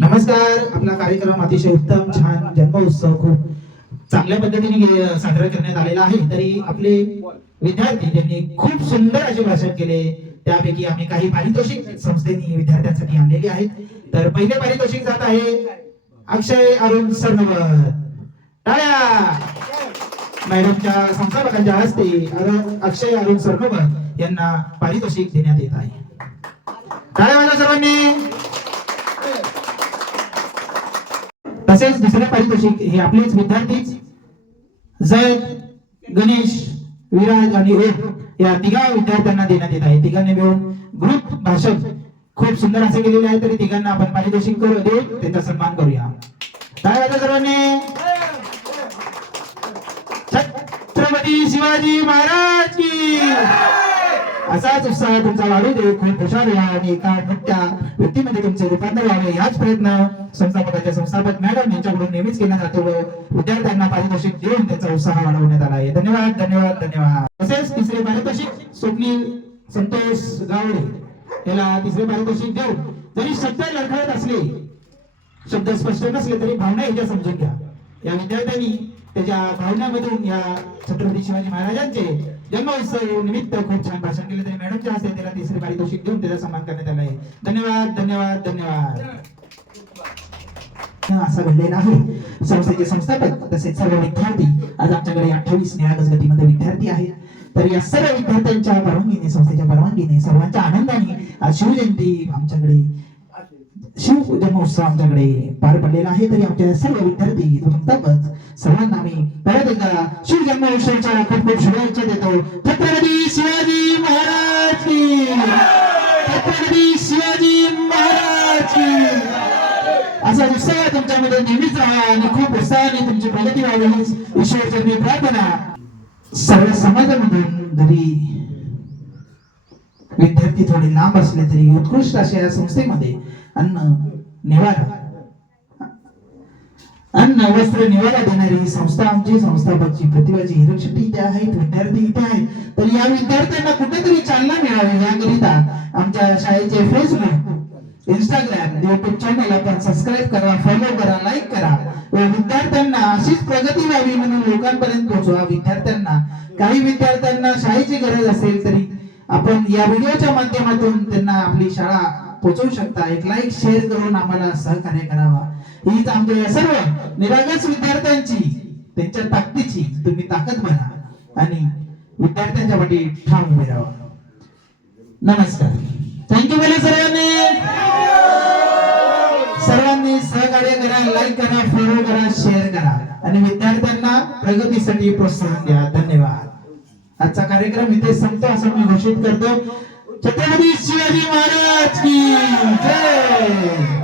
नमस्कार. आपला कार्यक्रम अतिशय उत्तम छान जन्मोत्सव खूप चांगल्या पद्धतीने साजरा करण्यात आलेला आहे. तरी आपले विद्यार्थी त्यांनी खूप सुंदर असे भाषण केले. त्यापैकी आम्ही काही पारितोषिक संस्थेने विद्यार्थ्यांसाठी आणलेली आहेत. तर पहिले पारितोषिक जात आहे अक्षय अरुण सरनवत. टाळ्या. मॅडमच्या संस्थापकांच्या हस्ते अक्षय अरुण सरनवत यांना पारितोषिक देण्यात येत आहे. टाळ्या वाजवा सर्वांनी. तसेच दुसरे पारितोषिक हे आपलेच विद्यार्थीच जय गणेश विराज आणि ओम या तिघा विद्यार्थ्यांना देण्यात येत आहे. तिघांनी मिळून ग्रुप भाषण खूप सुंदर असे केलेले आहे. तरी तिघांना आपण पारितोषिक करू देऊ त्यांचा सन्मान करूया. काय वाटतं सर्वांनी. छत्रपती शिवाजी महाराज की. असाच उत्साह तुमचा वाढू दे. खूप हुशार व्हा आणि एका मोठ्या व्यक्तीमध्ये तुमचे रूपांतर व्हावे याच प्रयत्न संस्थापकाच्या संस्थापक मॅडम यांच्याकडून नेहमीच केला जातो व विद्यार्थ्यांना पारितोषिक देऊन त्यांचा उत्साह वाढवण्यात आला आहे. धन्यवाद धन्यवाद धन्यवाद. तसेच तिसरे पारितोषिक स्वप्नील संतोष गावडे याला तिसरे पारितोषिक देऊन जरी शब्द लढखळत असले शब्द स्पष्ट नसले तरी भावना याच्या समजून घ्या. या विद्यार्थ्यांनी त्याच्या भावनामधून या छत्रपती शिवाजी महाराजांचे जन्मोत्सव निमित्त खूप छान भाषण केले. तरी मॅडमच्या हस्ते त्याला तिसरे पारितोषिक देऊन त्याचा सन्मान करण्यात आला आहे. धन्यवाद धन्यवाद धन्यवाद. असा घडलेला आहे. संस्थेचे संस्थापक तसेच सर्व विद्यार्थी आज आमच्याकडे 28 निळ्या गतीमध्ये विद्यार्थी आहेत. तर या सर्व विद्यार्थ्यांच्या परवानगीने संस्थेच्या परवानगीने सर्वांच्या आनंदाने आज शिवजयंती आमच्याकडे शिव जन्मोत्सव आमच्याकडे पार पडलेला आहे. तरी आमच्या सर्व विद्यार्थी सर्वांना मी परत एकदा शिव जन्मोत्सवाच्या खूप खूप शुभेच्छा देतो. छत्रपती शिवाजी महाराज की. छत्रपती शिवाजी महाराज की. असा उत्साह तुमच्यामध्ये नेहमीच राहा आणि खूप उत्साहाने तुमची प्रगती व्हावी हीच ईश्वरचरणी प्रार्थना. सर्व समाजामधून जरी विद्यार्थी थोडे लांब असले तरी उत्कृष्ट अशा या संस्थेमध्ये अन्न वस्त्र निवारा देणारी संस्था आमची संस्थापकची प्रतिभाची हिरक शेट्टी इथे आहेत. विद्यार्थी इथे आहेत. तर या विद्यार्थ्यांना कुठेतरी चालना मिळावी याकरिता आमच्या शाळेचे फेसबुक इंस्टाग्राम युट्यूब चॅनल आपण सबस्क्राईब करा, फॉलो करा, लाईक करा व विद्यार्थ्यांना अशीच प्रगती व्हावी म्हणून लोकांपर्यंत पोहोचवा. विद्यार्थ्यांना काही विद्यार्थ्यांना शाळेची गरज असेल तरी आपण या व्हिडिओच्या माध्यमातून त्यांना आपली शाळा पोहोचवू शकता. एक लाईक शेअर करून आम्हाला सहकार्य करावा हीच आमच्या सर्व निरागस विद्यार्थ्यांची त्यांच्या ताकदीची तुम्ही ताकद बना आणि विद्यार्थ्यांच्या पाठी ठाम उभे राहा. नमस्कार. थँक्यू बोला सर्वांनी सहकार्य करा, लाईक करा, फॉलो करा, शेअर करा आणि विद्यार्थ्यांना प्रगतीसाठी प्रोत्साहन द्या. धन्यवाद. आजचा कार्यक्रम इथे संपतो असं मी घोषित करतो. छत्रपती शिवाजी महाराज की जय.